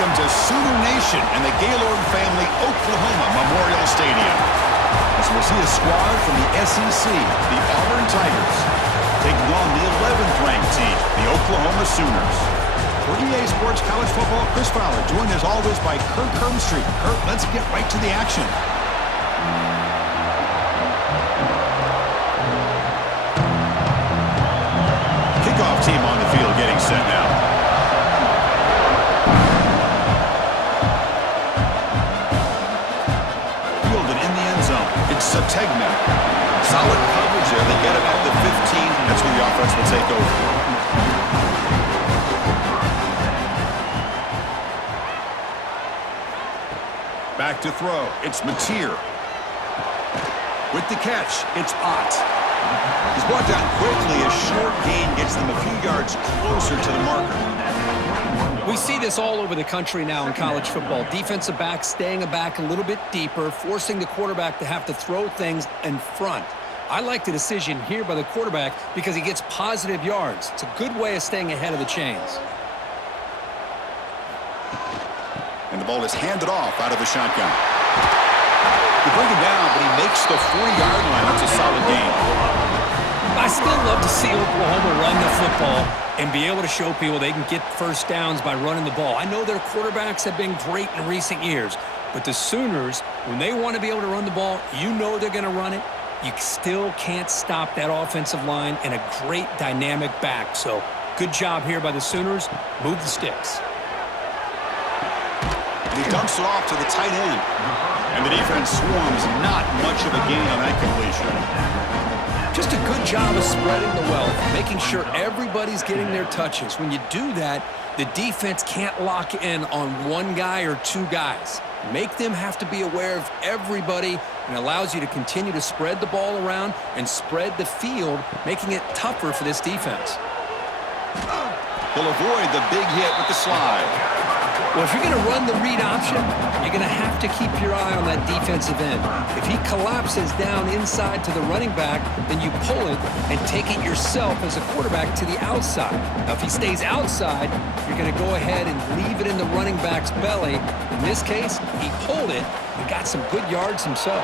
Welcome to Sooner Nation and the Gaylord Family Oklahoma Memorial Stadium. As we'll see a squad from the SEC, the Auburn Tigers, taking on the 11th ranked team, the Oklahoma Sooners. For EA Sports College Football, Chris Fowler, joined as always by Kirk Hermstreet. Kirk, let's get right to the action. Kickoff team on the field getting set now. Sategna. Solid coverage there. They get him at the 15. That's where the offense will take over. Back to throw. It's Mateer. With the catch, it's Ott. He's brought down quickly. A short gain gets them a few yards closer to the marker. We see this all over the country now in college football. Defensive backs staying back a little bit deeper, forcing the quarterback to have to throw things in front. I like the decision here by the quarterback because he gets positive yards. It's a good way of staying ahead of the chains. And the ball is handed off out of the shotgun. They bring him down, but he makes the 40-yard line. That's a solid gain. I still love to see Oklahoma run the football and be able to show people they can get first downs by running the ball. I know their quarterbacks have been great in recent years, but the Sooners, when they want to be able to run the ball, you know they're going to run it. You still can't stop that offensive line and a great dynamic back. So good job here by the Sooners. Move the sticks. He dumps it off to the tight end. And the defense swarms. Not much of a gain on that completion. Just a good job of spreading the wealth, making sure everybody's getting their touches. When you do that, the defense can't lock in on one guy or two guys. Make them have to be aware of everybody and allows you to continue to spread the ball around and spread the field, making it tougher for this defense. He'll avoid the big hit with the slide. Well, if you're going to run the read option, you're going to have to keep your eye on that defensive end. If he collapses down inside to the running back, then you pull it and take it yourself as a quarterback to the outside. Now, if he stays outside, you're going to go ahead and leave it in the running back's belly. In this case, he pulled it and got some good yards himself.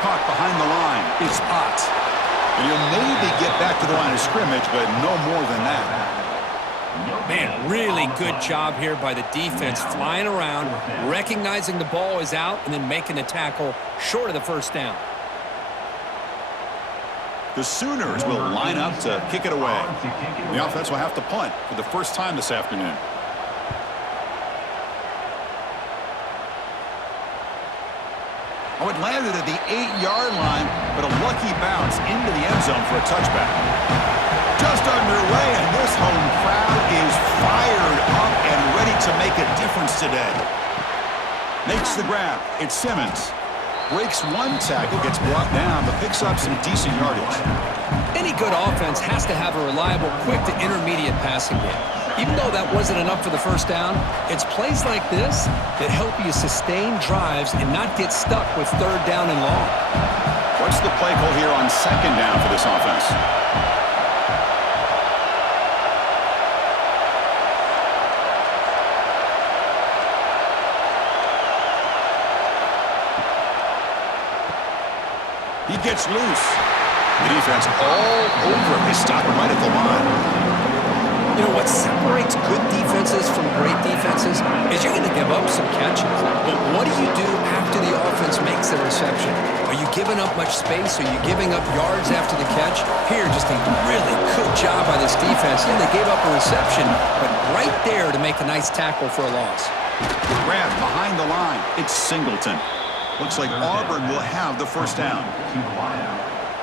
Caught behind the line is Ott. And you'll maybe get back to the line of scrimmage, but no more than that. Man, really good job here by the defense, flying around, recognizing the ball is out, and then making the tackle short of the first down. The Sooners will line up to kick it away. The offense will have to punt for the first time this afternoon. Oh, it landed at the 8-yard line, but a lucky bounce into the end zone for a touchback. Just underway, and this home crowd is fired up and ready to make a difference today. Makes the grab. It's Simmons. Breaks one tackle, gets brought down, but picks up some decent yardage. Any good offense has to have a reliable, quick to intermediate passing game. Even though that wasn't enough for the first down, it's plays like this that help you sustain drives and not get stuck with third down and long. What's the play call here on second down for this offense? He gets loose. The defense all over him. They stop him right at the line. You know, what separates good defenses from great defenses is you're going to give up some catches. But what do you do after the offense makes the reception? Are you giving up much space? Are you giving up yards after the catch? Here, just a really good job by this defense. Yeah, they gave up a reception, but right there to make a nice tackle for a loss. Grab behind the line. It's Singleton. Looks like Auburn will have the first down.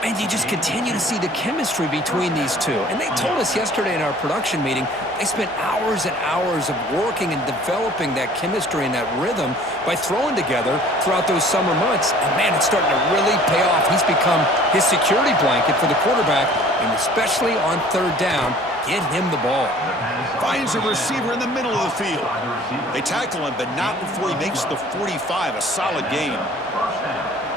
And you just continue to see the chemistry between these two. And they told us yesterday in our production meeting, they spent hours and hours of working and developing that chemistry and that rhythm by throwing together throughout those summer months. And, man, it's starting to really pay off. He's become his security blanket for the quarterback, and especially on third down, get him the ball. Finds a receiver in the middle of the field. They tackle him, but not before he makes the 45, a solid gain.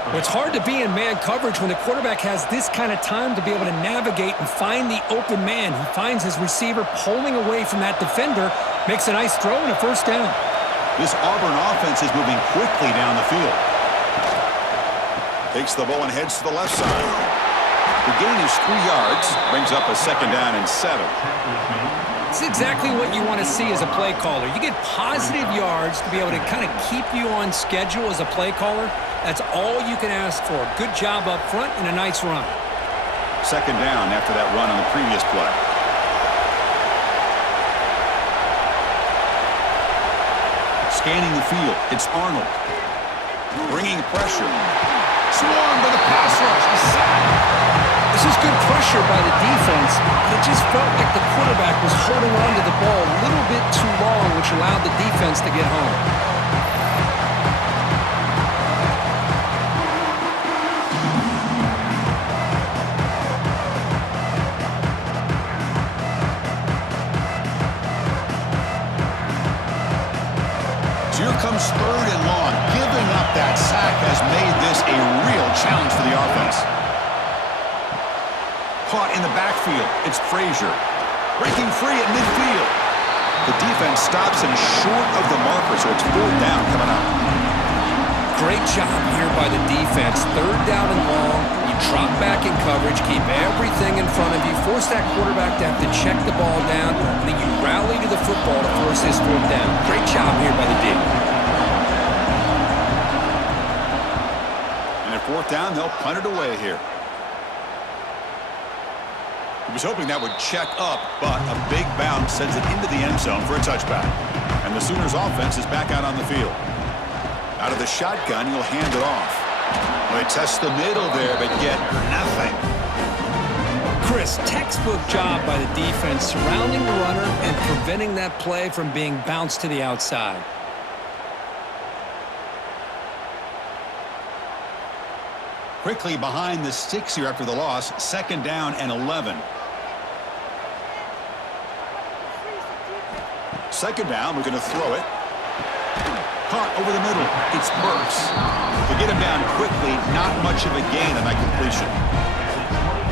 Well, it's hard to be in man coverage when the quarterback has this kind of time to be able to navigate and find the open man. He finds his receiver pulling away from that defender, makes a nice throw and a first down. This Auburn offense is moving quickly down the field. Takes the ball and heads to the left side. The gain is 3 yards, brings up a second down and 7. It's exactly what you want to see as a play caller. You get positive yards to be able to kind of keep you on schedule as a play caller. That's all you can ask for. Good job up front and a nice run. Second down after that run on the previous play. Scanning the field, it's Arnold. Bringing pressure. Swarmed by the pass rush. This is good pressure by the defense, but it just felt like the quarterback was holding on to the ball a little bit too long, which allowed the defense to get home. Comes third and long. Giving up that sack has made this a real challenge for the offense. Caught in the backfield. It's Frazier. Breaking free at midfield. The defense stops him short of the marker, so it's fourth down coming up. Great job here by the defense. Third down and long. You drop back in coverage, keep everything in front of you, force that quarterback to have to check the ball down, and then you rally to the football to force this fourth down. Great job here by the D. Fourth down, they'll punt it away here. He was hoping that would check up, but a big bounce sends it into the end zone for a touchback. And the Sooners offense is back out on the field. Out of the shotgun, he'll hand it off. Well, they test the middle there, but get nothing. Chris, textbook job by the defense surrounding the runner and preventing that play from being bounced to the outside. Quickly behind the sticks here after the loss. Second down and 11. Second down, we're going to throw it. Caught over the middle. It's Burks. To get him down quickly, not much of a gain on that completion.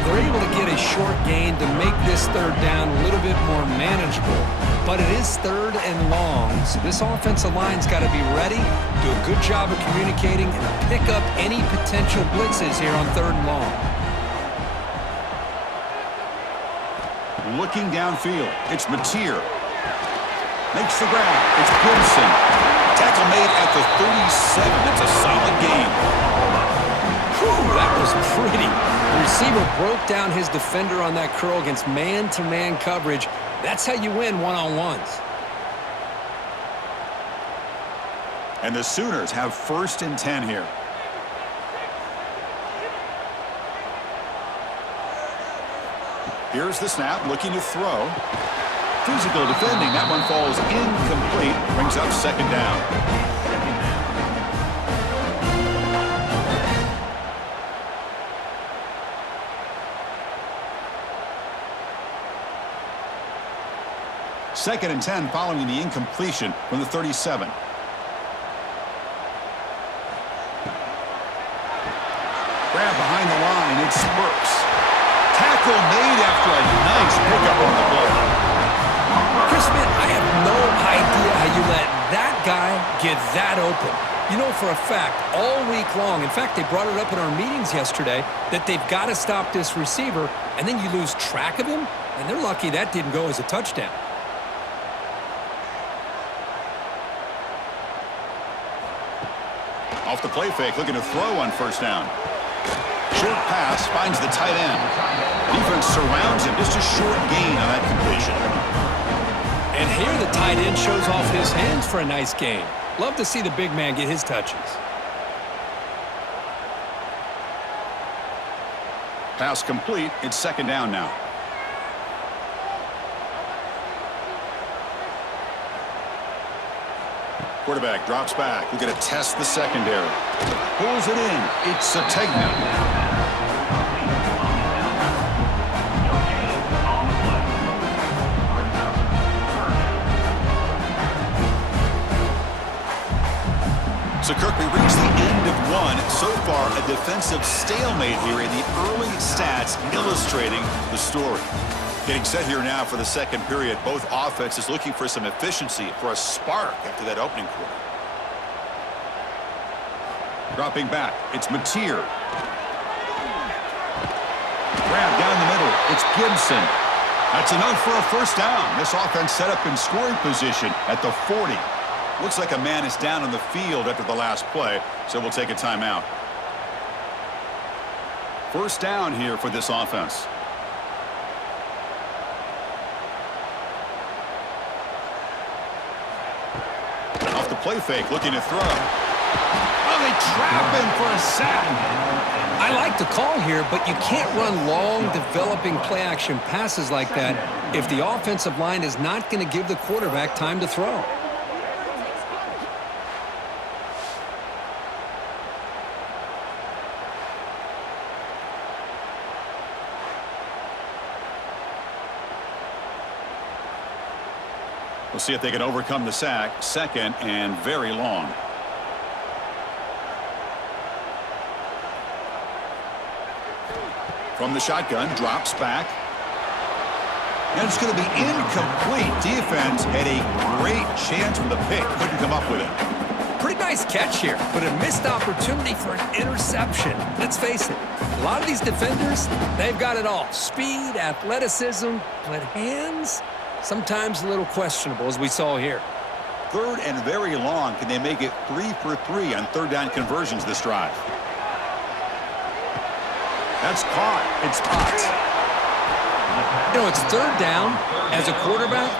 They're able to get a short gain to make this third down a little bit more manageable. But it is third and long, so this offensive line's got to be ready, do a good job of communicating, and pick up any potential blitzes here on third and long. Looking downfield, it's Mateer. Makes the grab. It's Gibson. Tackle made at the 37. It's a solid gain. Whew, that was pretty. The receiver broke down his defender on that curl against man-to-man coverage. That's how you win one-on-ones. And the Sooners have first and 10 here. Here's the snap, looking to throw. Physical defending. That one falls incomplete. Brings up second down. Second and 10 following the incompletion from the 37. Grab behind the line. It's Burks. Tackle made after a nice pickup on the play. Chris, man, I have no idea how you let that guy get that open. You know for a fact, all week long, in fact, they brought it up in our meetings yesterday, that they've got to stop this receiver, and then you lose track of him, and they're lucky that didn't go as a touchdown. Off the play fake, looking to throw on first down. Short pass finds the tight end. Defense surrounds him. Just a short gain on that completion. And here the tight end shows off his hands for a nice gain. Love to see the big man get his touches. Pass complete. It's second down now. Quarterback drops back. We're going to test the secondary. Pulls it in. It's Sategna. So, Kirk, we reached the end of one. So far, a defensive stalemate here in the early stats illustrating the story. Getting set here now for the second period. Both offenses looking for some efficiency, for a spark after that opening quarter. Dropping back, it's Mateer. Grab down the middle, it's Gibson. That's enough for a first down. This offense set up in scoring position at the 40. Looks like a man is down on the field after the last play, so we'll take a timeout. First down here for this offense. Off the play fake, looking to throw. Oh, they trap him for a sack. I like the call here, but you can't run long, developing play-action passes like that if the offensive line is not going to give the quarterback time to throw. We'll see if they can overcome the sack. Second and very long. From the shotgun, drops back. And it's going to be incomplete. Defense had a great chance from the pick. Couldn't come up with it. Pretty nice catch here, but a missed opportunity for an interception. Let's face it, a lot of these defenders, they've got it all. Speed, athleticism, but hands, sometimes a little questionable, as we saw here. Third and very long. Can they make it 3 for 3 on third down conversions this drive? That's caught. It's hot. You know, it's third down. As a quarterback,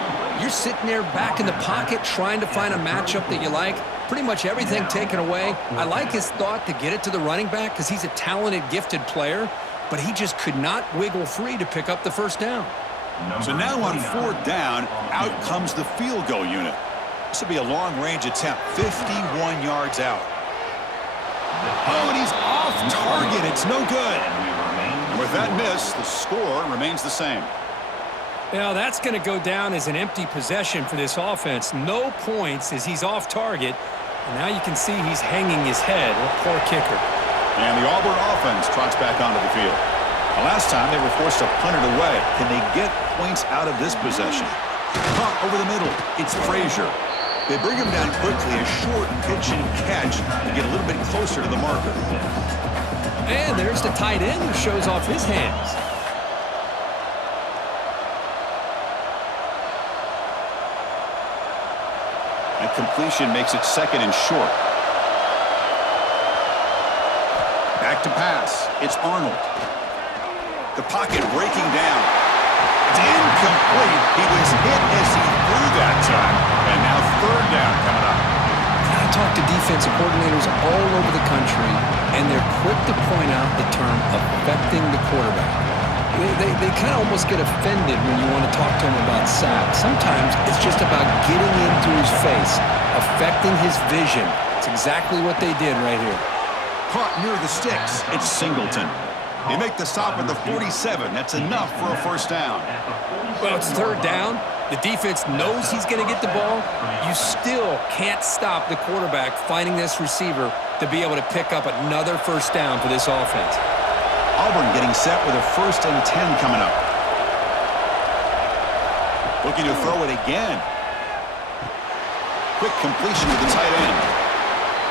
you're sitting there back in the pocket trying to find a matchup that you like. Pretty much everything taken away. I like his thought to get it to the running back because he's a talented, gifted player, but he just could not wiggle free to pick up the first down. So now on fourth down, out comes the field goal unit. This will be a long-range attempt, 51 yards out. Oh, and he's off target. It's no good. And with that miss, the score remains the same. Now, that's going to go down as an empty possession for this offense. No points as he's off target. And now you can see he's hanging his head. Poor kicker. And the Auburn offense trots back onto the field. The last time they were forced to punt it away. Can they get points out of this possession? Punt over the middle. It's Frazier. They bring him down quickly, a short pitch and catch to get a little bit closer to the marker. And there's the tight end who shows off his hands. That completion makes it second and short. Back to pass. It's Arnold. The pocket breaking down. It's incomplete. He was hit as he threw that time. And now third down coming up. I talk to defensive coordinators all over the country, and they're quick to point out the term affecting the quarterback. They kind of almost get offended when you want to talk to them about sacks. Sometimes it's just about getting into his face, affecting his vision. It's exactly what they did right here. Caught near the sticks. It's Singleton. They make the stop at the 47. That's enough for a first down. Well, it's third down. The defense knows he's going to get the ball. You still can't stop the quarterback finding this receiver to be able to pick up another first down for this offense. Auburn getting set with a 1st and 10 coming up. Looking to throw it again. Quick completion to the tight end.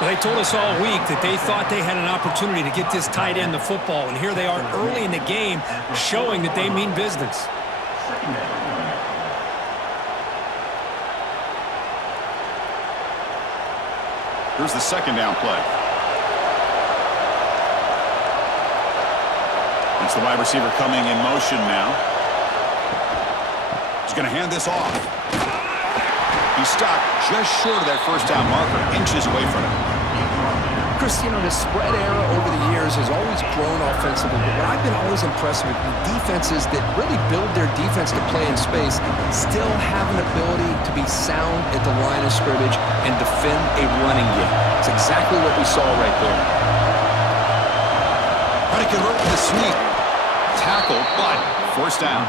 Well, they told us all week that they thought they had an opportunity to get this tight end the football, and here they are early in the game showing that they mean business. Here's the second down play. It's the wide receiver coming in motion now. He's going to hand this off. He stopped just short of that first down marker, inches away from it. Chris, you know, the spread era over the years has always grown offensively, but what I've been always impressed with defenses that really build their defense to play in space still have an ability to be sound at the line of scrimmage and defend a running game. It's exactly what we saw right there. Trying to convert with a sneak. Tackle, but first down.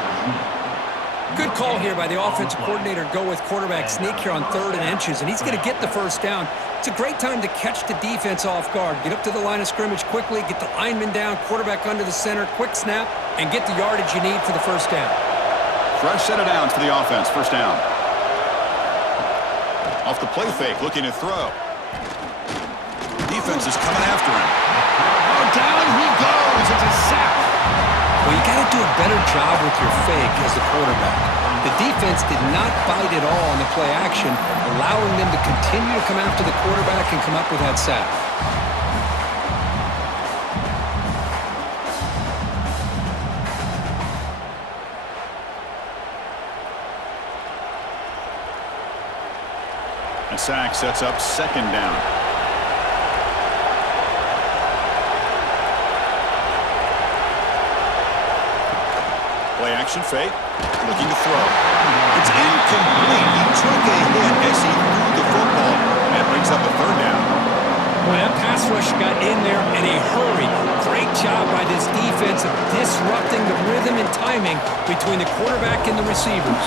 Good call here by the offensive coordinator. Go with quarterback sneak here on 3rd and inches, and he's going to get the first down. It's a great time to catch the defense off guard. Get up to the line of scrimmage quickly, get the lineman down, quarterback under the center, quick snap, and get the yardage you need for the first down. Fresh set of downs for the offense. First down. Off the play fake, looking to throw. Defense is coming after him. Oh, down he goes. It's a sack. Well, you got to do a better job with your fake as the quarterback. The defense did not bite at all on the play action, allowing them to continue to come after the quarterback and come up with that sack. A sack sets up 2nd down. Play action fake, looking to throw. It's incomplete. He took a hit as he threw the football. And that brings up a 3rd down. Boy, that pass rush got in there in a hurry. Great job by this defense of disrupting the rhythm and timing between the quarterback and the receivers.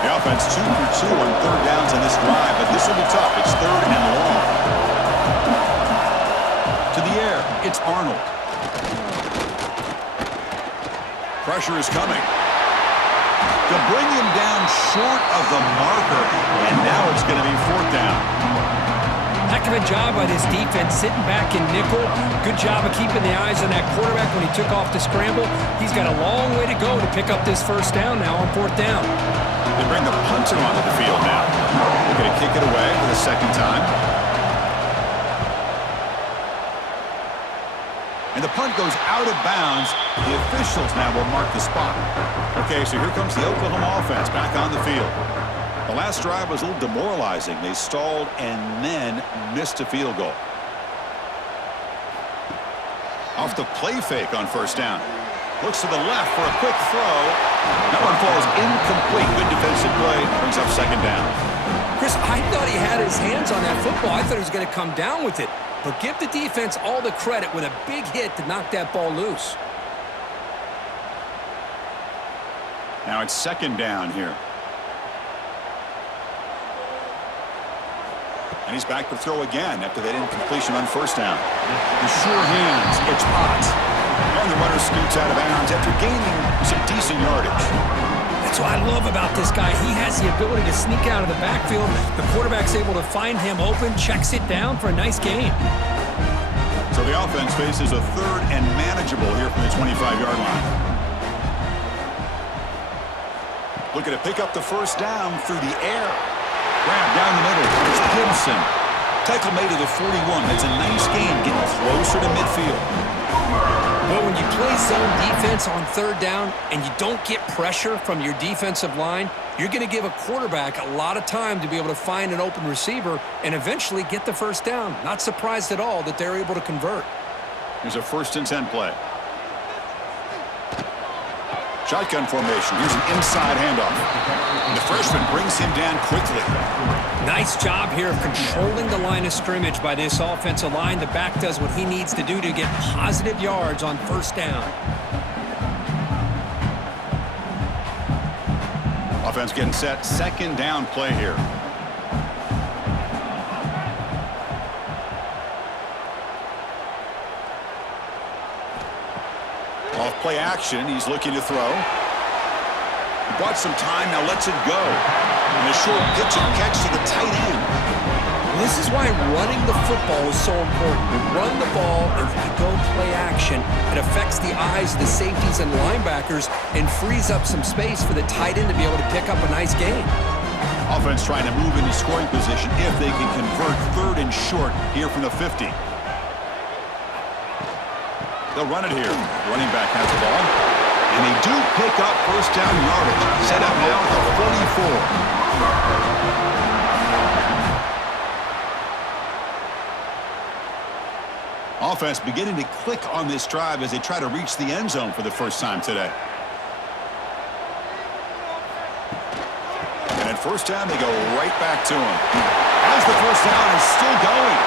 The offense 2 for 2 on 3rd downs in this drive, but this will be tough. It's 3rd and long. To the air, it's Arnold. Pressure is coming. They'll bring him down short of the marker, and now it's going to be 4th down. Heck of a job by this defense, sitting back in nickel. Good job of keeping the eyes on that quarterback when he took off the scramble. He's got a long way to go to pick up this first down now on 4th down. They bring the punter onto the field now. They're going to kick it away for the 2nd time. And the punt goes out of bounds. The officials now will mark the spot. Okay, so here comes the Oklahoma offense back on the field. The last drive was a little demoralizing. They stalled and then missed a field goal. Off the play fake on 1st down. Looks to the left for a quick throw. That one falls incomplete. Good defensive play. Brings up 2nd down. Chris, I thought he had his hands on that football. I thought he was going to come down with it. But give the defense all the credit with a big hit to knock that ball loose. Now it's 2nd down here. And he's back to throw again after that incompletion on 1st down. The sure hands, it's Potts. And the runner scoots out of bounds after gaining some decent yardage. That's what I love about this guy. He has the ability to sneak out of the backfield. The quarterback's able to find him open, checks it down for a nice gain. So the offense faces a 3rd and manageable here from the 25-yard line. Looking to pick up the first down through the air. Grab down the middle. It's Gibson. Tackle made to the 41. That's a nice gain, getting closer to midfield. But when you play zone defense on 3rd down and you don't get pressure from your defensive line, you're going to give a quarterback a lot of time to be able to find an open receiver and eventually get the first down. Not surprised at all that they're able to convert. Here's a 1st and 10 play. Shotgun formation. Here's an inside handoff. And the freshman brings him down quickly. Nice job here of controlling the line of scrimmage by this offensive line. The back does what he needs to do to get positive yards on 1st down. Offense getting set. 2nd down play here. Off play action. He's looking to throw. He bought some time. Now lets it go. And a short pitch and catch to the tight end. This is why running the football is so important. You run the ball and you go play action. It affects the eyes of the safeties and linebackers and frees up some space for the tight end to be able to pick up a nice gain. Offense trying to move into scoring position if they can convert 3rd and short here from the 50. They'll run it here. Running back has the ball. And they do pick up first down yardage. Set up now at the 44. Offense beginning to click on this drive as they try to reach the end zone for the first time today. And at first down, they go right back to him. As the first down is still going.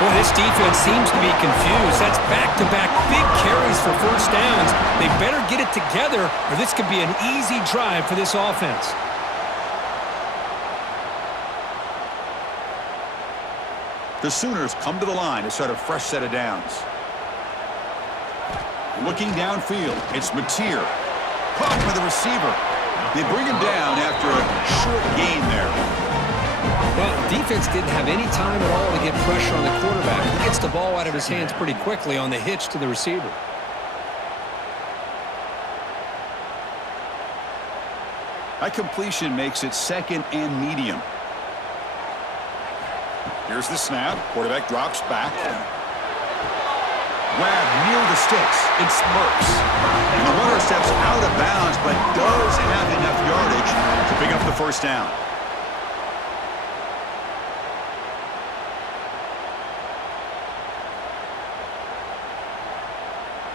Boy, this defense seems to be confused. That's back-to-back big carries for first downs. They better get it together, or this could be an easy drive for this offense. The Sooners come to the line to start a fresh set of downs. Looking downfield, it's Mateer. Caught by the receiver. They bring him down after a short gain there. Well, defense didn't have any time at all to get pressure on the quarterback. He gets the ball out of his hands pretty quickly on the hitch to the receiver. That completion makes it second and medium. Here's the snap. Quarterback drops back. Grab near the sticks. It's Mertz. And the runner steps out of bounds, but does have enough yardage to pick up the first down.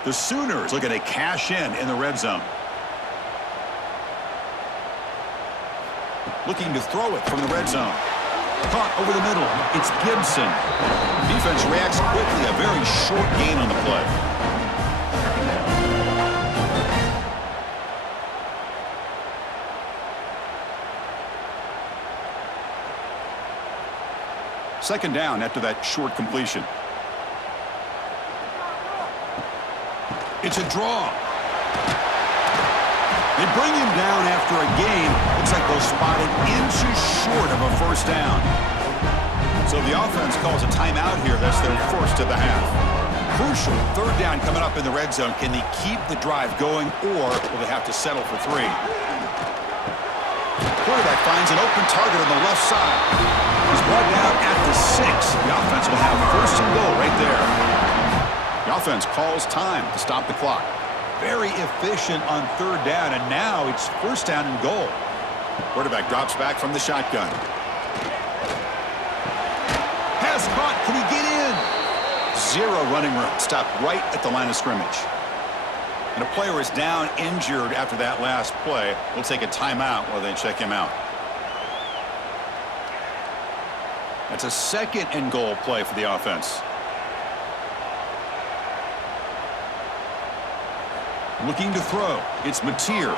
The Sooners looking to cash in the red zone. Looking to throw it from the red zone. Caught over the middle. It's Gibson. Defense reacts quickly. A very short gain on the play. Second down after that short completion. It's a draw. They bring him down after a gain. Looks like they'll spot it inches short of a first down. So the offense calls a timeout here. That's their first of the half. Crucial third down coming up in the red zone. Can they keep the drive going, or will they have to settle for three? Quarterback finds an open target on the left side. He's brought down at the 6. The offense will have first and goal right there. The offense calls time to stop the clock. Very efficient on third down, and now it's first down and goal. Quarterback drops back from the shotgun. Pass caught. Can he get in? Zero running room. Stopped right at the line of scrimmage. And a player is down injured after that last play. We'll take a timeout while they check him out. That's a second and goal play for the offense. Looking to throw. It's Mateer.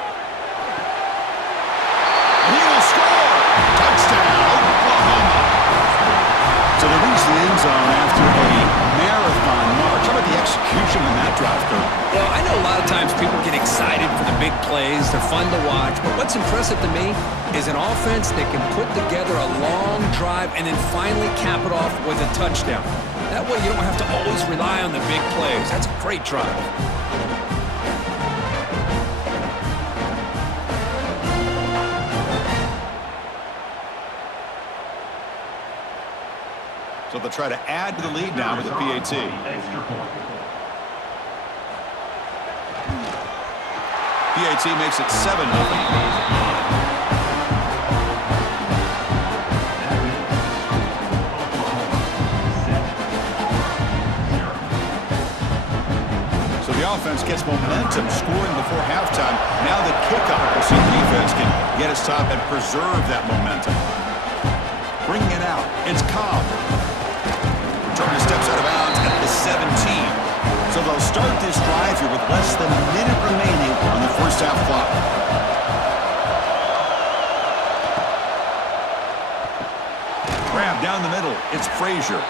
He will score! Touchdown, Oklahoma! So they reach the end zone after a marathon march. How about the execution on that drive, Kurt? Well, I know a lot of times people get excited for the big plays. They're fun to watch. But what's impressive to me is an offense that can put together a long drive and then finally cap it off with a touchdown. That way you don't have to always rely on the big plays. That's a great drive. So they'll try to add to the lead now with the PAT. PAT makes it 7-0. So the offense gets momentum scoring before halftime. Now the kickoff. We'll see if the defense can get a stop and preserve that momentum. Bringing it out. It's Cobb. Turner steps out of bounds at the 17. So they'll start this drive here with less than a minute remaining on the first half clock. Grab down the middle. It's Frazier.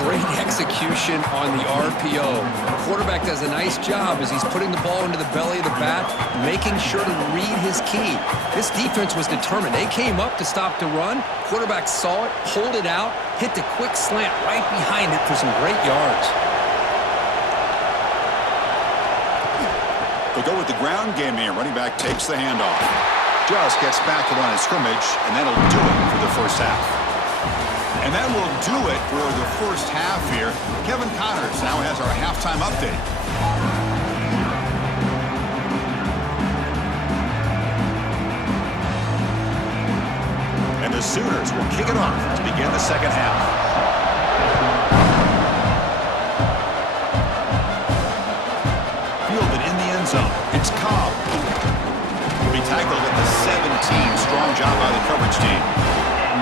Great execution on the RPO. The quarterback does a nice job as he's putting the ball into the belly of the bat, making sure to read his key. This defense was determined. They came up to stop the run. Quarterback saw it, pulled it out, hit the quick slant right behind it for some great yards. They'll go with the ground game here. Running back takes the handoff. Just gets back to the line of scrimmage, and that'll do it for the first half. And that will do it for the first half here. Kevin Connors now has our halftime update. And the Sooners will kick it off to begin the second half. Fielded in the end zone. It's Cobb. Will be tackled at the 17. Strong job by the coverage team.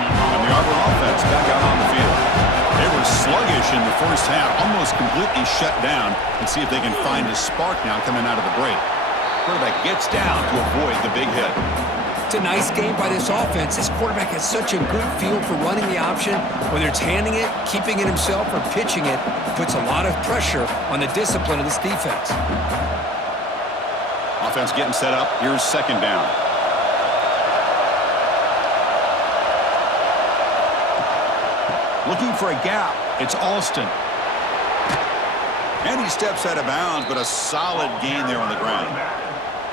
And the Auburn offense back out on the field. They were sluggish first half, almost completely shut down. And see if they can find a spark now coming out of the break. Quarterback gets down to avoid the big hit. It's a nice game by this offense. This quarterback has such a good feel for running the option. Whether it's handing it, keeping it himself, or pitching it, puts a lot of pressure on the discipline of this defense. Offense getting set up. Here's second down. Looking for a gap. It's Alston. And he steps out of bounds, but a solid gain there on the ground.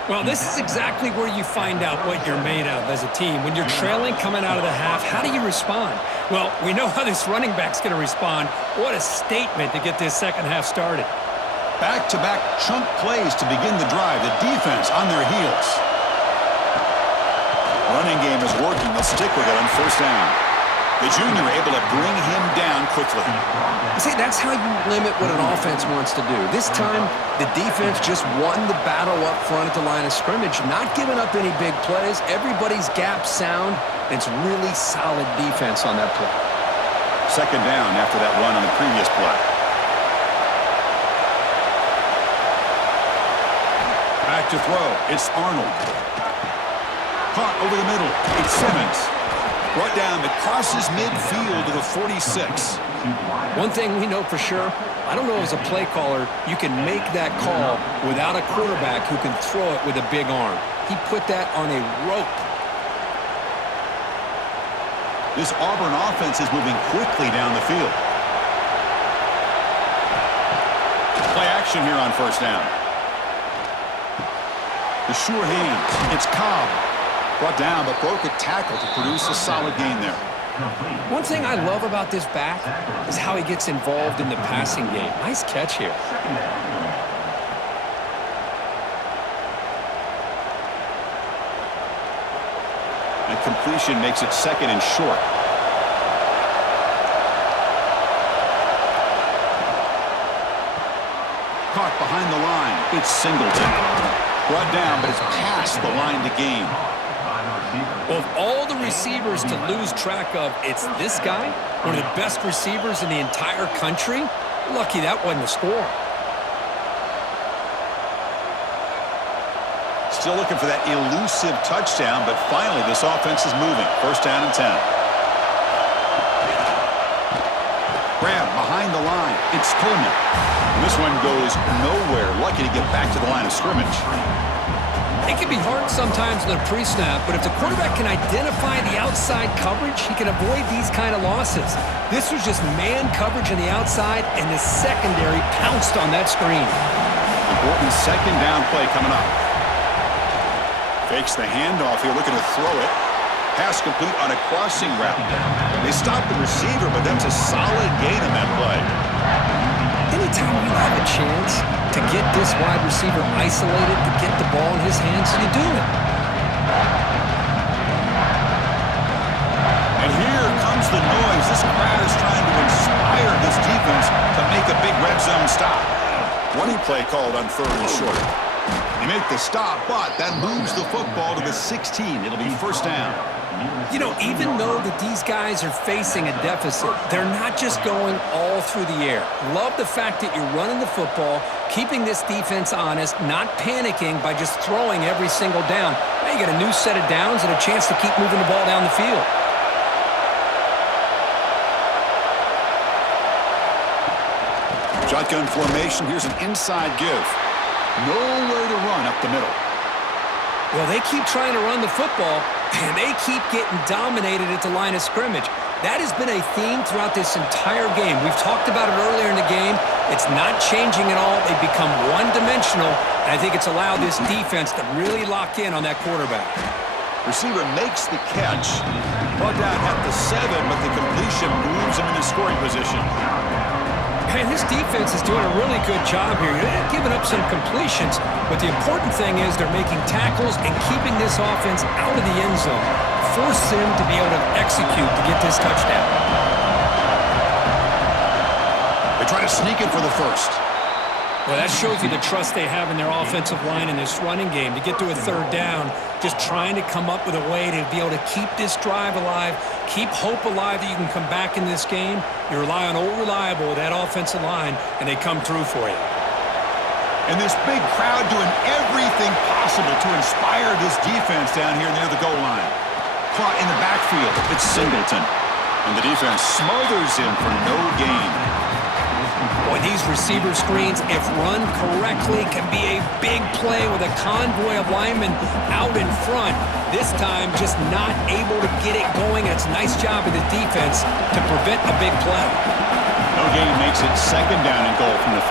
Well, this is exactly where you find out what you're made of as a team. When you're trailing coming out of the half, how do you respond? Well, we know how this running back's going to respond. What a statement to get this second half started. Back-to-back chunk plays to begin the drive. The defense on their heels. Running game is working. They'll stick with it on first down. The junior able to bring him down quickly. See, that's how you limit what an offense wants to do. This time, the defense just won the battle up front at the line of scrimmage, not giving up any big plays. Everybody's gap sound. It's really solid defense on that play. Second down after that run on the previous play. Back to throw. It's Arnold. Caught over the middle. It's Simmons. Brought down that crosses midfield to the 46. One thing we know for sure, I don't know as a play caller, you can make that call without a quarterback who can throw it with a big arm. He put that on a rope. This Auburn offense is moving quickly down the field. Play action here on first down. The sure hands. It's Cobb. Brought down, but broke a tackle to produce a solid gain there. One thing I love about this back is how he gets involved in the passing game. Nice catch here. And completion makes it second and short. Caught behind the line. It's Singleton. Brought down, but it's past the line to gain. Well, of all the receivers to lose track of, it's this guy, one of the best receivers in the entire country. Lucky that wasn't a score. Still looking for that elusive touchdown, but finally this offense is moving. First down and 10. Grab behind the line. It's Coleman. And this one goes nowhere. Lucky to get back to the line of scrimmage. It can be hard sometimes in a pre-snap, but if the quarterback can identify the outside coverage, he can avoid these kind of losses. This was just man coverage on the outside, and the secondary pounced on that screen. Important second down play coming up. Fakes the handoff here, looking to throw it. Pass complete on a crossing route. They stopped the receiver, but that's a solid gain on that play. Anytime you have a chance to get this wide receiver isolated, to get the ball in his hands, you do it. And here comes the noise. This crowd is trying to inspire this defense to make a big red zone stop. Running play called on third and short. They make the stop, but that moves the football to the 16. It'll be first down. You know, even though that these guys are facing a deficit, they're not just going all through the air. Love the fact that you're running the football, keeping this defense honest, not panicking by just throwing every single down. Now you get a new set of downs and a chance to keep moving the ball down the field. Shotgun formation. Here's an inside give. Nowhere to run up the middle. Well, they keep trying to run the football, and they keep getting dominated at the line of scrimmage. That has been a theme throughout this entire game. We've talked about it earlier in the game. It's not changing at all. They've become one-dimensional, and I think it's allowed this defense to really lock in on that quarterback. Receiver makes the catch. Brought down at the 7, but the completion moves him into scoring position. And this defense is doing a really good job here. They're giving up some completions, but the important thing is they're making tackles and keeping this offense out of the end zone. Force them to be able to execute to get this touchdown. They try to sneak it for the first. Well, that shows you the trust they have in their offensive line in this running game. To get to a third down, just trying to come up with a way to be able to keep this drive alive, Keep hope alive that you can come back in this game. You rely on old reliable, that offensive line, and they come through for you. And this big crowd doing everything possible to inspire this defense down here near the goal line. Caught in the backfield, it's Singleton. And the defense smothers him for no gain. Boy, these receiver screens, if run correctly, can be a big play with a convoy of linemen out in front. This time, just not able to get it going. And it's a nice job of the defense to prevent a big play. No gain makes it second down and goal from the 5.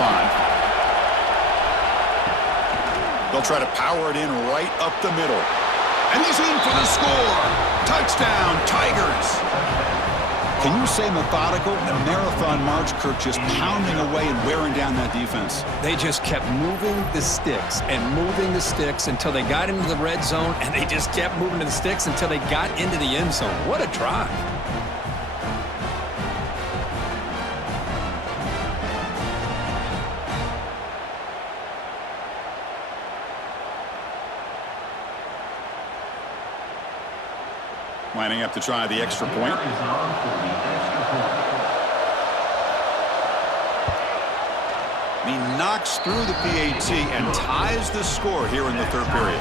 They'll try to power it in right up the middle. And he's in for the score. Touchdown, Tigers. Can you say methodical? A marathon march, Kirk, just pounding away and wearing down that defense. They just kept moving the sticks and moving the sticks until they got into the red zone, and they just kept moving the sticks until they got into the end zone. What a drive. Lining up to try the extra point. He knocks through the PAT and ties the score here in the third period.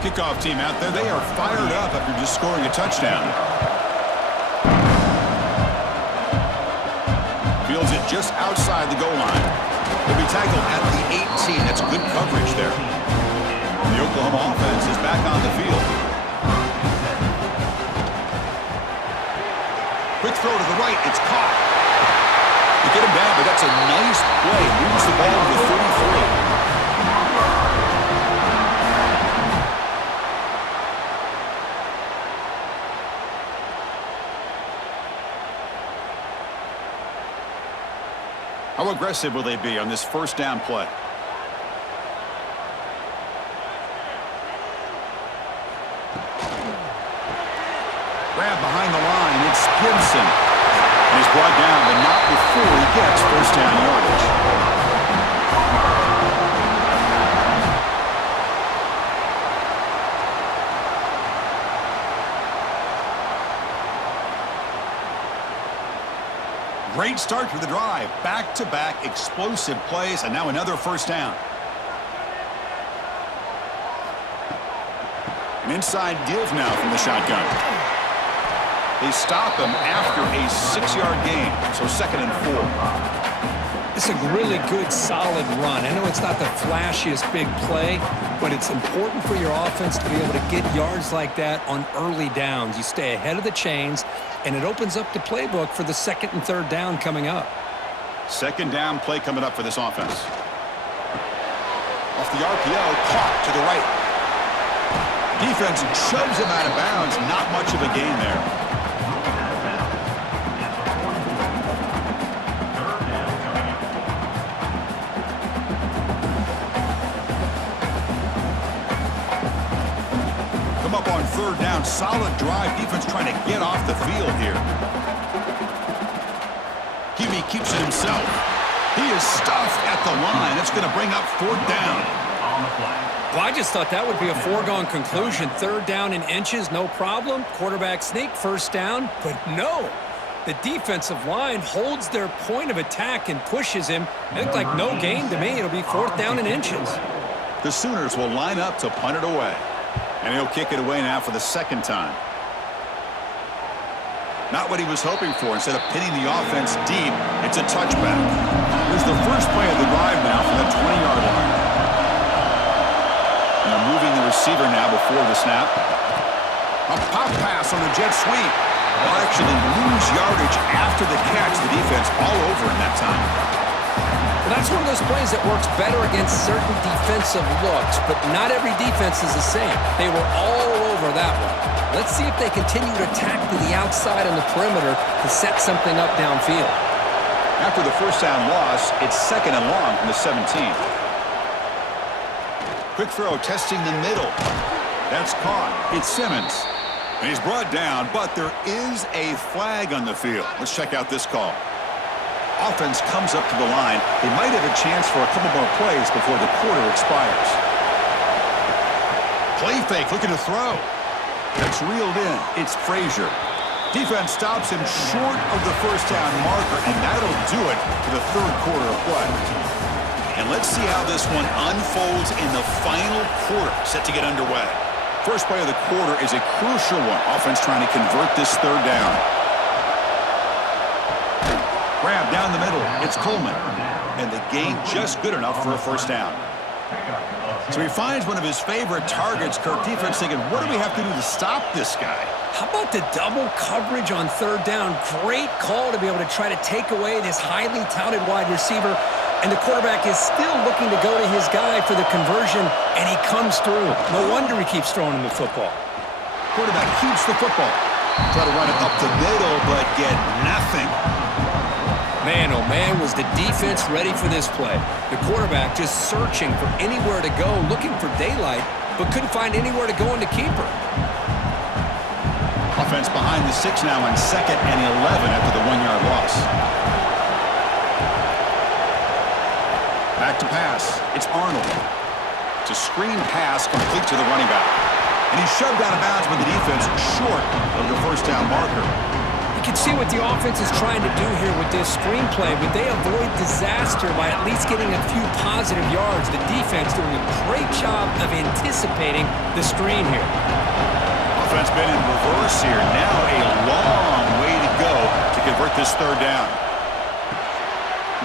Kickoff team out there. They are fired up after just scoring a touchdown. Fields it just outside the goal line. He'll be tackled at the 18. That's good coverage there. The Oklahoma offense is back on the field. Quick throw to the right. It's caught. You get him down, but that's a nice play. Moves the ball to the 33. How aggressive will they be on this first down play? Grab behind the line. It's Gibson. And he's brought down, but not before he gets first down yardage. Great start to the drive. Back-to-back explosive plays, and now another first down. An inside give now from the shotgun. They stop him after a 6-yard gain, so 2nd and 4. It's a really good, solid run. I know it's not the flashiest big play, but it's important for your offense to be able to get yards like that on early downs. You stay ahead of the chains, and it opens up the playbook for the 2nd and 3rd down coming up. Second down play coming up for this offense. Off the RPO, caught to the right. Defense shoves him out of bounds. Not much of a gain there. Come up on 3rd down. Solid drive. Defense trying to get off the field here. Hebe keeps it himself. He is stuffed at the line. It's going to bring up 4th down. Well, I just thought that would be a foregone conclusion. 3rd down in inches, no problem. Quarterback sneak, first down. But no, the defensive line holds their point of attack and pushes him. It looked like no gain to me. It'll be 4th down in inches. The Sooners will line up to punt it away. And he'll kick it away now for the 2nd time. Not what he was hoping for. Instead of pinning the offense deep, it's a touchback. Here's the first play of the drive now from the 20-yard line. And they're moving the receiver now before the snap. A pop pass on the jet sweep. They'll actually lose yardage after the catch. The defense all over in that time. Well, that's one of those plays that works better against certain defensive looks, but not every defense is the same. They were all over that one. Let's see if they continue to attack to the outside on the perimeter to set something up downfield. After the first down loss, it's 2nd and long from the 17. Quick throw, testing the middle. That's caught. It's Simmons. And he's brought down, but there is a flag on the field. Let's check out this call. offense comes up to the line. They might have a chance for a couple more plays before the quarter expires. Play fake, looking to throw. That's reeled in. It's Frazier. Defense stops him short of the first down marker, and that'll do it to the third quarter of play. And let's see how this one unfolds in the final quarter, set to get underway. First play of the quarter is a crucial one. Offense trying to convert this third down. Grab down the middle. It's Coleman. And the gain just good enough for a first down. So he finds one of his favorite targets. Kirk, defense thinking, what do we have to do to stop this guy? How about the double coverage on third down? Great call to be able to try to take away this highly touted wide receiver. And the quarterback is still looking to go to his guy for the conversion, and he comes through. No wonder he keeps throwing him the football. Quarterback keeps the football. Try to run it up the middle, but get nothing. Man, oh man, was the defense ready for this play. The quarterback just searching for anywhere to go, looking for daylight, but couldn't find anywhere to go in the keeper. Offense behind the 6 now on 2nd and 11 after the 1-yard loss. Back to pass. It's Arnold. It's a screen pass complete to the running back. And he's shoved out of bounds with the defense short of the first down marker. You can see what the offense is trying to do here with this screenplay, but they avoid disaster by at least getting a few positive yards. The defense doing a great job of anticipating the screen here. Offense been in reverse here. Now a long way to go to convert this third down.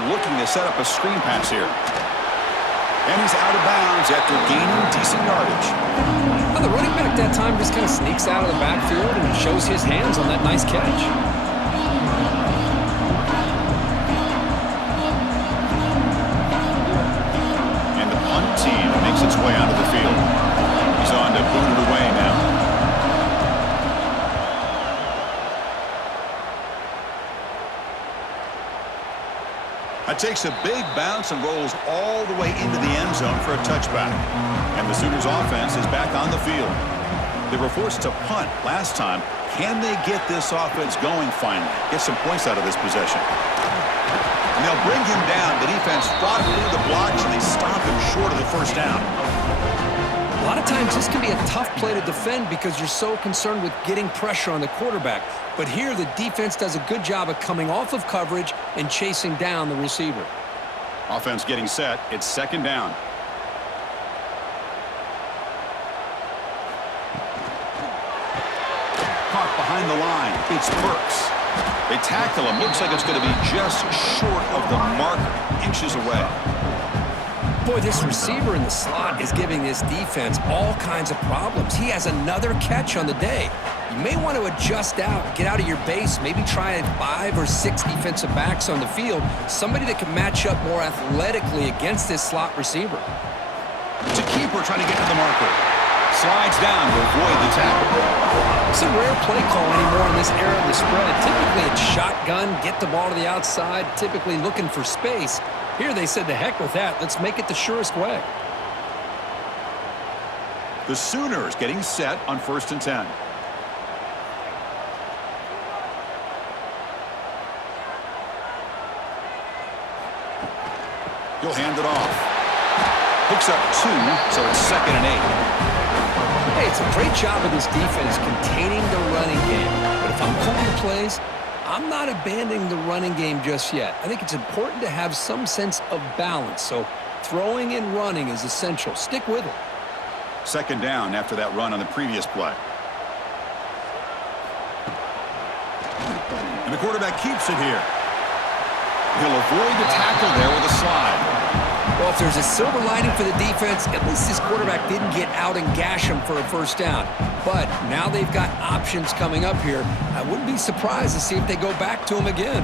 Looking to set up a screen pass here. And he's out of bounds after gaining decent yardage. Well, the running back that time just kind of sneaks out of the backfield and shows his hands on that nice catch. And the punt team makes its way onto the field. He's on to boot it away now. It takes a big bounce and rolls all the way into the end zone for a touchback. And the Sooners offense is back on the field. They were forced to punt last time. Can they get this offense going finally? Get some points out of this possession. And they'll bring him down. The defense fought through the blocks and they stop him short of the first down. A lot of times this can be a tough play to defend because you're so concerned with getting pressure on the quarterback. But here the defense does a good job of coming off of coverage and chasing down the receiver. Offense getting set. It's 2nd down. Caught behind the line. It's Burks. They tackle him. Looks like it's going to be just short of the marker. Inches away. Boy, this receiver in the slot is giving this defense all kinds of problems. He has another catch on the day. You may want to adjust out, get out of your base, maybe try 5 or 6 defensive backs on the field, somebody that can match up more athletically against this slot receiver. It's a keeper trying to get to the marker. Slides down to avoid the tackle. It's a rare play call anymore in this era of the spread. Typically it's shotgun, get the ball to the outside, typically looking for space. Here they said, to heck with that. Let's make it the surest way. The Sooners getting set on 1st and 10. He'll hand it off. Picks up 2, so it's 2nd and 8. Hey, it's a great job of this defense containing the running game. But if I'm calling the plays, I'm not abandoning the running game just yet. I think it's important to have some sense of balance. So throwing and running is essential. Stick with it. 2nd down after that run on the previous play. And the quarterback keeps it here. He'll avoid the tackle there with a slide. Well, if there's a silver lining for the defense, at least this quarterback didn't get out and gash him for a first down. But now they've got options coming up here. I wouldn't be surprised to see if they go back to him again.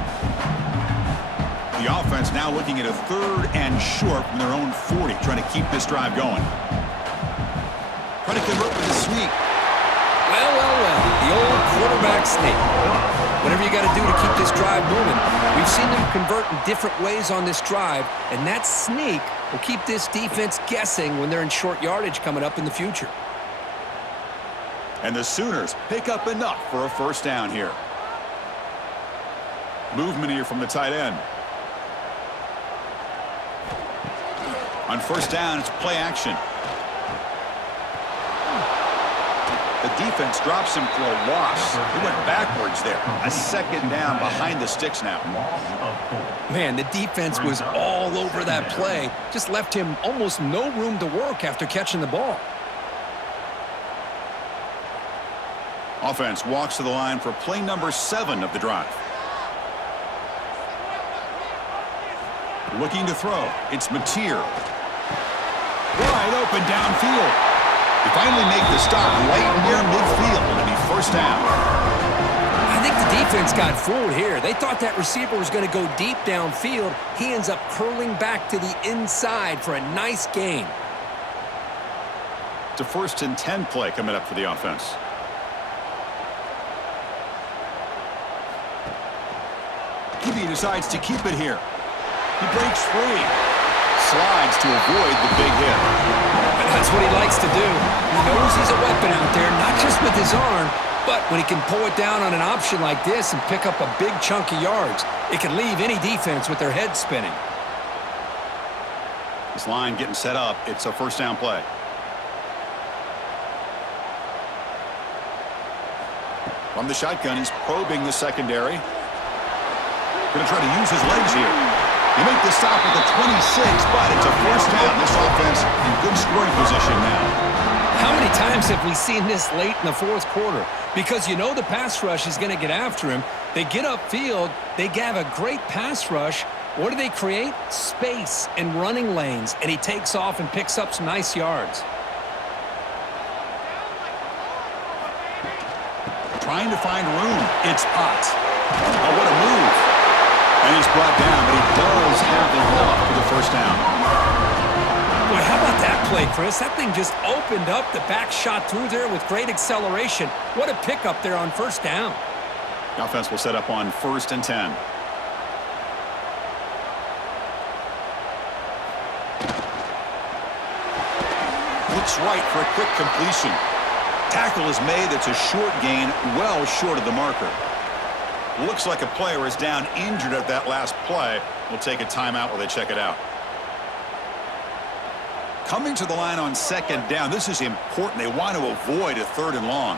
The offense now looking at a 3rd and short from their own 40, trying to keep this drive going. Trying to convert with the sneak. Well, the old quarterback sneak. Whatever you got to do to keep this drive moving. We've seen them convert in different ways on this drive, and that sneak will keep this defense guessing when they're in short yardage coming up in the future. And the Sooners pick up enough for a first down here. Movement here from the tight end. On first down, it's play action. The defense drops him for a loss. He went backwards there. A second down behind the sticks now. Man, the defense was all over that play. Just left him almost no room to work after catching the ball. Offense walks to the line for play number 7 of the drive. Looking to throw. It's Mateer. Wide open downfield. They finally make the stop right near midfield. It'll be first down. I think the defense got fooled here. They thought that receiver was going to go deep downfield. He ends up curling back to the inside for a nice gain. It's a 1st and 10 play coming up for the offense. He decides to keep it here. He breaks free. Slides to avoid the big hit. And that's what he likes to do. He knows he's a weapon out there, not just with his arm, but when he can pull it down on an option like this and pick up a big chunk of yards, it can leave any defense with their head spinning. This line getting set up. It's a first down play. From the shotgun, he's probing the secondary. Going to try to use his legs here. They make the stop at the 26, but it's a first down. This offense in good scoring position now. How many times have we seen this late in the 4th quarter? Because you know the pass rush is going to get after him. They get upfield. They have a great pass rush. What do they create? Space and running lanes. And he takes off and picks up some nice yards. Trying to find room. It's Ott. Oh, what a move. And he's brought down, but he does have enough for the first down. Boy, how about that play, Chris? That thing just opened up. The back shot through there with great acceleration. What a pickup there on first down. The offense will set up on 1st and 10. Looks right for a quick completion. Tackle is made. That's a short gain, well short of the marker. Looks like a player is down injured at that last play. We'll take a timeout while they check it out. Coming to the line on 2nd down. This is important. They want to avoid a 3rd and long.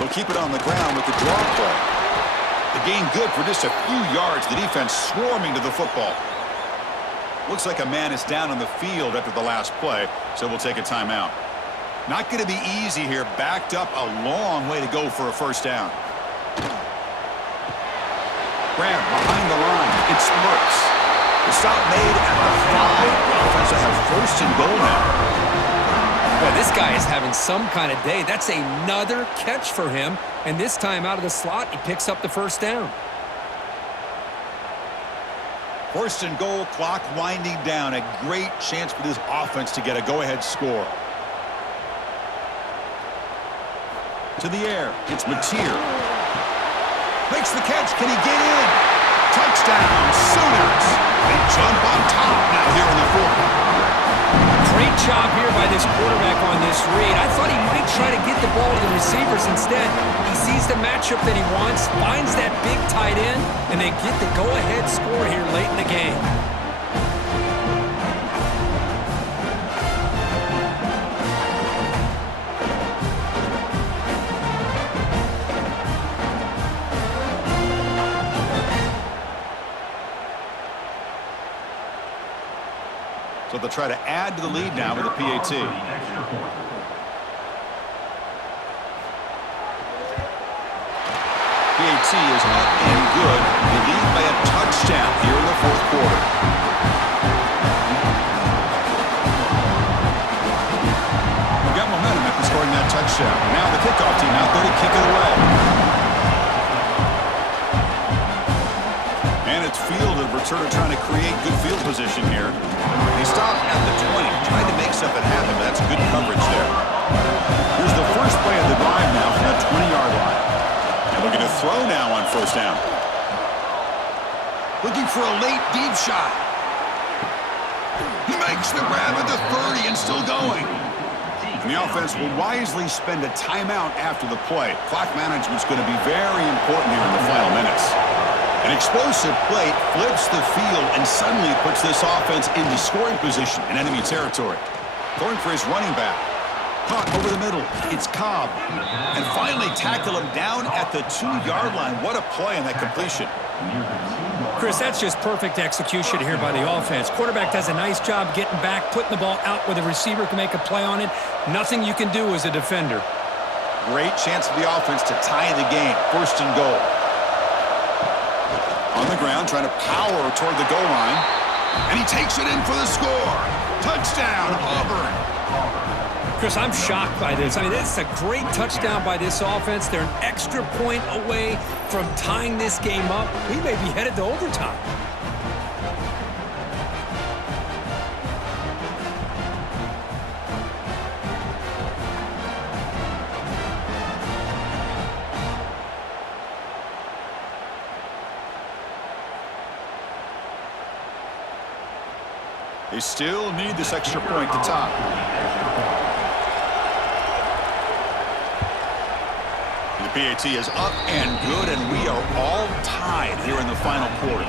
They'll keep it on the ground with the draw play. The gain good for just a few yards. The defense swarming to the football. Looks like a man is down on the field after the last play, so we'll take a timeout. Not going to be easy here. Backed up a long way to go for a first down. Grab behind the line. It smirks. The stop made at the 5. The offense will have 1st and goal now. Boy, this guy is having some kind of day. That's another catch for him. And this time out of the slot, he picks up the first down. 1st and goal, clock winding down. A great chance for this offense to get a go-ahead score. To the air, it's Mateer. Makes the catch. Can he get in? Touchdown, Sooners. They jump on top now here in the 4th. Great job here by this quarterback on this read. I thought he might try to get the ball to the receivers instead. He sees the matchup that he wants, finds that big tight end, and they get the go-ahead score here late in the game. So they'll try to add to the lead now with a PAT. PAT is up and good. They lead by a touchdown here in the 4th quarter. We've got momentum after scoring that touchdown. Now the kickoff team out there to kick it away. And it's fielded. Returner trying to create good field position here. He stopped at the 20, trying to make something happen, but that's good coverage there. Here's the first play of the drive now from that 20-yard line. And looking to throw now on first down. Looking for a late deep shot. He makes the grab at the 30 and still going. And the offense will wisely spend a timeout after the play. Clock management's going to be very important here in the final minutes. An explosive play flips the field and suddenly puts this offense into scoring position in enemy territory. Going for his running back. Caught over the middle. It's Cobb. And finally tackle him down at the 2-yard line. What a play on that completion. Chris, that's just perfect execution here by the offense. Quarterback does a nice job getting back, putting the ball out where the receiver can make a play on it. Nothing you can do as a defender. Great chance for the offense to tie the game. First and goal. On the ground, trying to power toward the goal line. And he takes it in for the score. Touchdown, Auburn. Chris, I'm shocked by this. I mean, it's a great touchdown by this offense. They're an extra point away from tying this game up. We may be headed to overtime. They still need this extra point to tie. The PAT is up and good, and we are all tied here in the final quarter.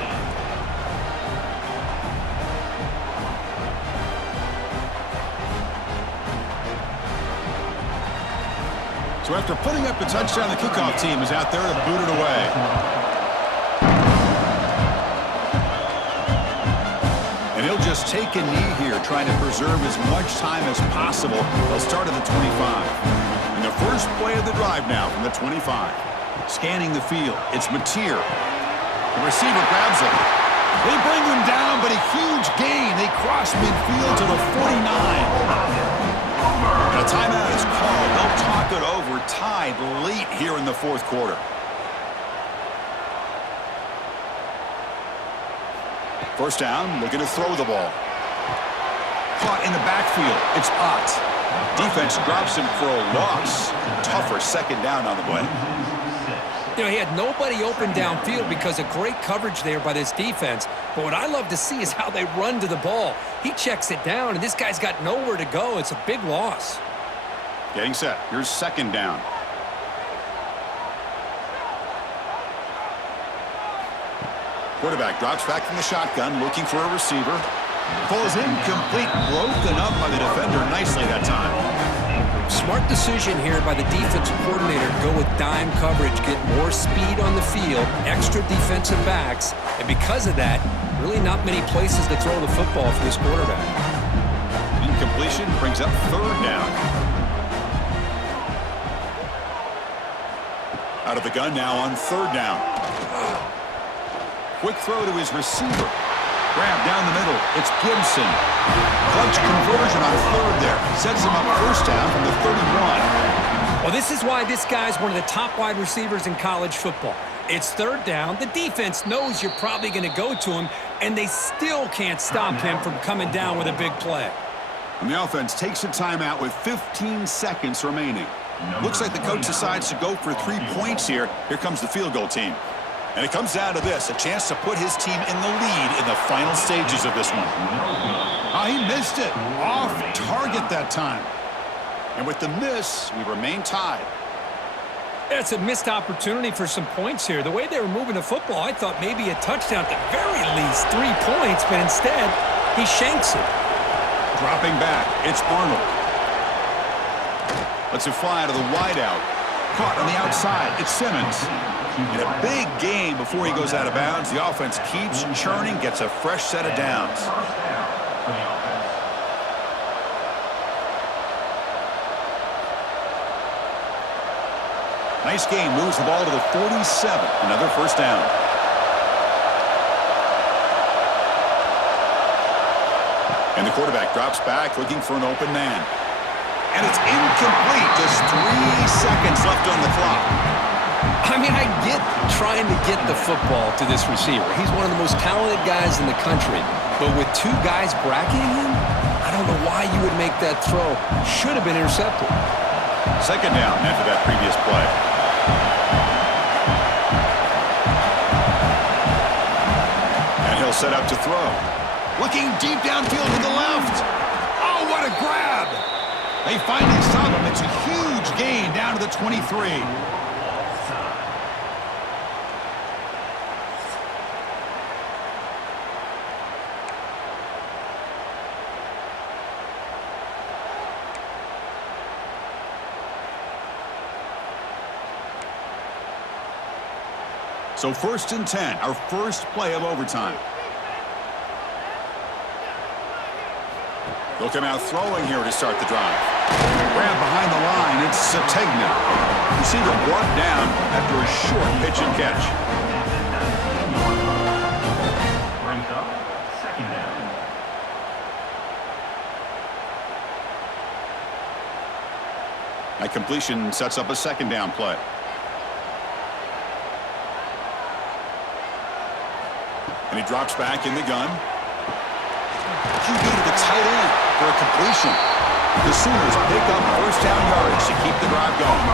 So after putting up a touchdown, the kickoff team is out there to boot it away. He'll just take a knee here, trying to preserve as much time as possible. They'll start at the 25. And the first play of the drive now from the 25. Scanning the field. It's Mateer. The receiver grabs him. They bring him down, but a huge gain. They cross midfield to the 49. And a timeout is called. They'll talk it over. Tied late here in the fourth quarter. First down, looking to throw the ball. Caught in the backfield. It's Ott. Defense drops him for a loss. Tougher second down on the way. You know, he had nobody open downfield because of great coverage there by this defense. But what I love to see is how they run to the ball. He checks it down, and this guy's got nowhere to go. It's a big loss. Getting set. Here's second down. Quarterback drops back from the shotgun, looking for a receiver. Falls incomplete, broken up by the defender nicely that time. Smart decision here by the defensive coordinator to go with dime coverage, get more speed on the field, extra defensive backs, and because of that, really not many places to throw the football for this quarterback. Incompletion brings up third down. Out of the gun now on third down. Quick throw to his receiver. Grab down the middle. It's Gibson. Clutch conversion on third there. Sets him up first down from the 31. Well, this is why this guy's one of the top wide receivers in college football. It's third down. The defense knows you're probably going to go to him, and they still can't stop him from coming down with a big play. And the offense takes a timeout with 15 seconds remaining. Looks like the coach decides to go for 3 points here. Here comes the field goal team. And it comes down to this, a chance to put his team in the lead in the final stages of this one. He missed it. Off target that time. And with the miss, we remain tied. It's a missed opportunity for some points here. The way they were moving the football, I thought maybe a touchdown, at the very least 3 points, but instead, he shanks it. Dropping back, it's Arnold. Lets it fly to the wideout. Caught on the outside, it's Simmons. In a big game before he goes out of bounds, the offense keeps churning, gets a fresh set of downs. Nice game, moves the ball to the 47. Another first down. And the quarterback drops back, looking for an open man. And it's incomplete. Just 3 seconds left on the clock. I mean, I get trying to get the football to this receiver. He's one of the most talented guys in the country. But with 2 guys bracketing him, I don't know why you would make that throw. Should have been intercepted. Second down after that previous play. And he'll set up to throw. Looking deep downfield to the left. Oh, what a grab. They finally stop him. It's a huge gain down to the 23. So 1st and 10, our first play of overtime. They'll come out throwing here to start the drive. Grab behind the line, it's Sategna. Receiver brought down after a short pitch and catch. Brings up 2nd down. That completion sets up a 2nd down play. And he drops back in the gun. QB to the tight end for a completion. The Sooners pick up 1st down yardage to keep the drive going.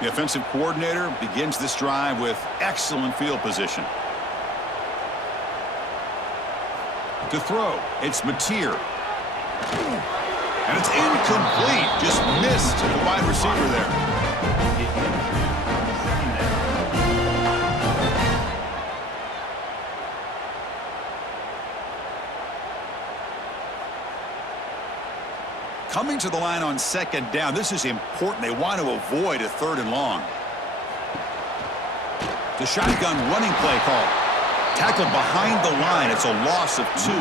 The offensive coordinator begins this drive with excellent field position. To throw, it's Mateer. And it's incomplete. Just missed the wide receiver there. Coming to the line on 2nd down. This is important. They want to avoid a 3rd and long. The shotgun running play call. Tackled behind the line. It's a loss of 2.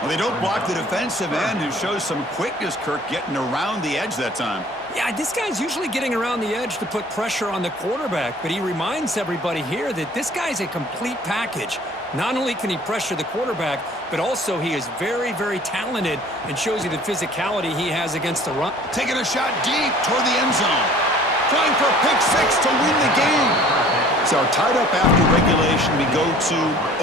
Well, they don't block the defensive end, who shows some quickness, Kirk, getting around the edge that time. Yeah, this guy's usually getting around the edge to put pressure on the quarterback, but he reminds everybody here that this guy's a complete package. Not only can he pressure the quarterback, but also he is very, very talented and shows you the physicality he has against the run. Taking a shot deep toward the end zone. Trying for a pick 6 to win the game. So tied up after regulation, we go to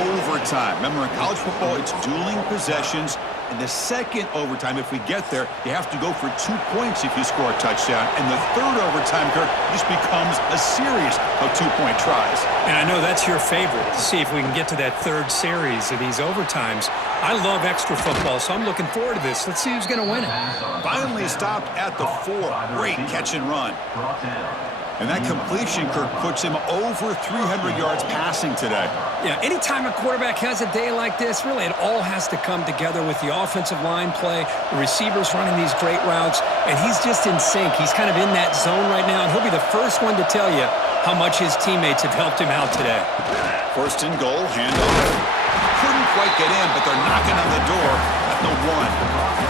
overtime. Remember, in college football, it's dueling possessions. In the 2nd overtime, if we get there, you have to go for 2 points if you score a touchdown. And the 3rd overtime, Kirk, this becomes a series of 2-point tries. And I know that's your favorite, to see if we can get to that 3rd series of these overtimes. I love extra football, so I'm looking forward to this. Let's see who's going to win it. Finally stopped at the 4. Great catch and run. And that completion, Kirk, puts him over 300 yards passing today. Yeah, anytime a quarterback has a day like this, really it all has to come together with the offensive line play, the receivers running these great routes, and he's just in sync. He's kind of in that zone right now, and he'll be the first one to tell you how much his teammates have helped him out today. 1st and goal, handoff. Couldn't quite get in, but they're knocking on the door at the 1.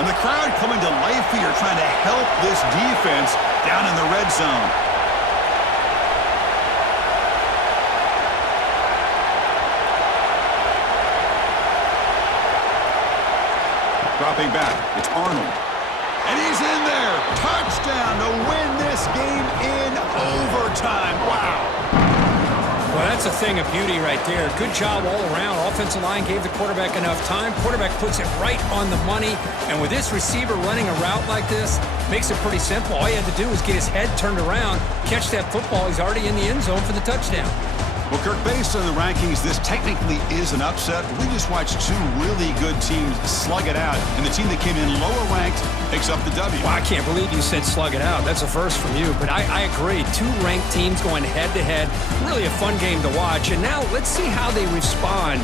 And the crowd coming to life here, trying to help this defense down in the red zone. Dropping back, it's Arnold. And he's in there. Touchdown to win this game in overtime. Wow. Well, that's a thing of beauty right there. Good job all around. Offensive line gave the quarterback enough time. Quarterback puts it right on the money. And with this receiver running a route like this, makes it pretty simple. All you had to do was get his head turned around, catch that football. He's already in the end zone for the touchdown. Well, Kirk, based on the rankings, this technically is an upset. We just watched 2 really good teams slug it out, and the team that came in lower ranked picks up the W. Well, I can't believe you said slug it out. That's a first from you, but I agree. 2 ranked teams going head-to-head. Really a fun game to watch. And now let's see how they respond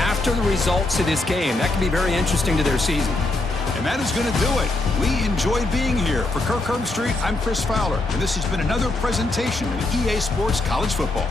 after the results of this game. That could be very interesting to their season. And that is going to do it. We enjoyed being here. For Kirk Herbstreit, I'm Chris Fowler, and this has been another presentation of EA Sports College Football.